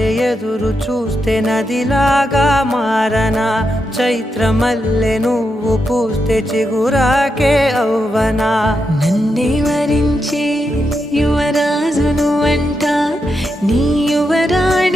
వలె ఎదురు చూస్తే నదిలాగా మారనా, చైత్రమల్లె నువ్వు పూస్తే చిగురాకే అవ్వనా. నన్నే వరించే యువరాజును అంట నీ యువరాజు